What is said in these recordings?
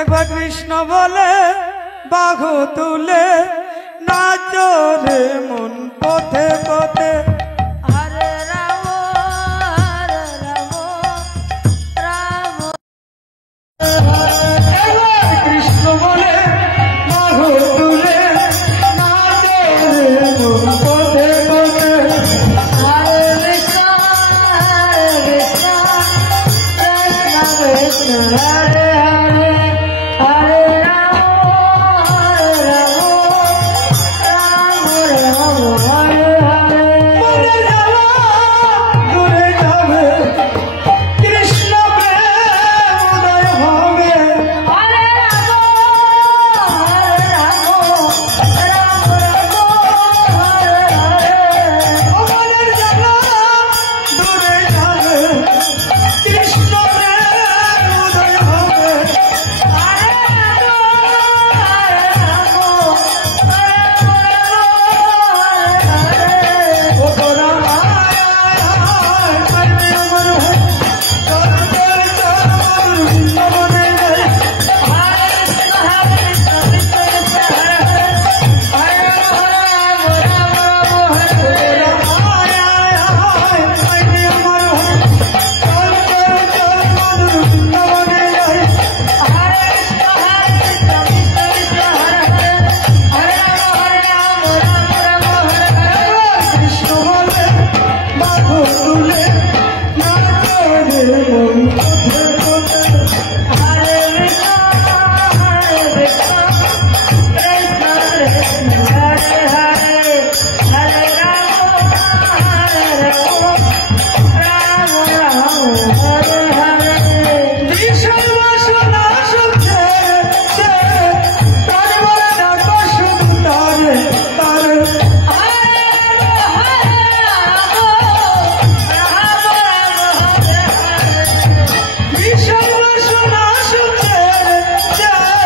একবার কৃষ্ণ বলে বাহু তুলে নাচো রে মন পথে পথে। হরে রাম হরে রাম রাম একবার কৃষ্ণ বলে বাহু তুলে নাচো রে মন পথে পথে। হরে কৃষ্ণ কৃষ্ণ কৃষ্ণ হরে হরে হরে রাম রাম হরে হরে। মরে যাওয়া দূরে যাবে কৃষ্ণ প্রেম উদয় হবে। হরে রাম রাম হরে হরে। মরে যাওয়া দূরে যাবে কৃষ্ণ প্রেম উদয় হবে। ও তোরা আয় আয় করবে আমার হয় চল চল চল আমার বৃন্দাবনে যাই। আয় আয় আয় করবে আমার হয় চল চল চল আমার বৃন্দাবনে যাই। কৃষ্ণ বলে বাহু তুলে নাচো রে মন পথে পথে। বিষয় বাসনা সব ছেড়ে ছেড়ে তার বলে ডাকো শুধু তারে তারে। বিষয় বাসনা সব ছেড়ে ছেড়ে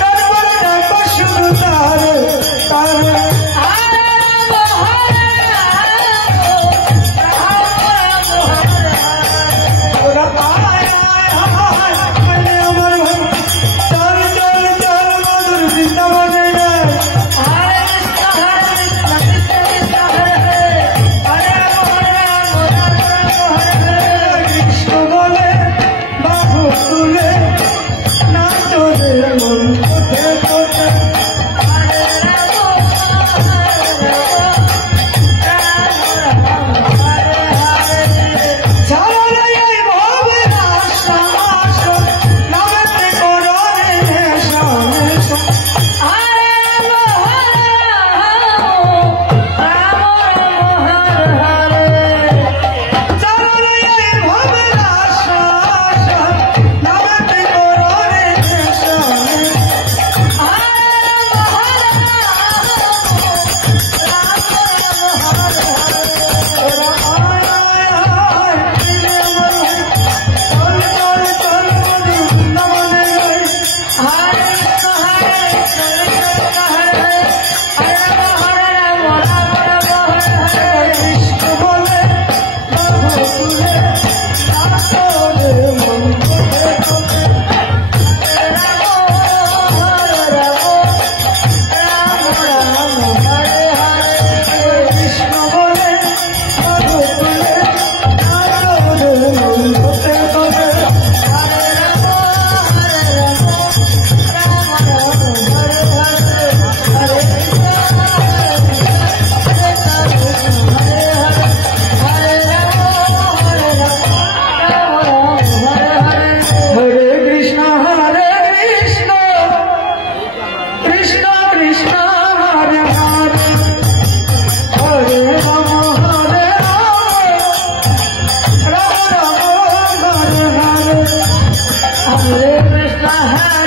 তার বলে ডাকো শুধু তারে তারে। ওরা আয় আয় আয় বলে আমার ভাই চল চল চল মধুর বৃন্দাবনে যাই। কৃষ্ণ বলে বাহু তুলে নাচো রে মন পথে পথে। ছাড়ো রে এই ভবের আশা আশা নামেতে করো রে নেশা নেশা। ছাড়ো রে এই ভবের আশা আশা নামেতে করো রে নেশা নেশা। ওরা আয় আয় আয় বলে আমার ভাই চল চল চল মধুর বৃন্দাবনে যাই। কৃষ্ণ বলে বাহু তুলে নাচো রে মন পথে পথে। কৃষ্ণ বলে বাহু তুলে নাচো রে মন পথে পথে। হরে কৃষ্ণ কৃষ্ণ কৃষ্ণ হরে হরে হরে রাম হরে Ram Ram Ram Hare Hare. Hare Krishna, Hare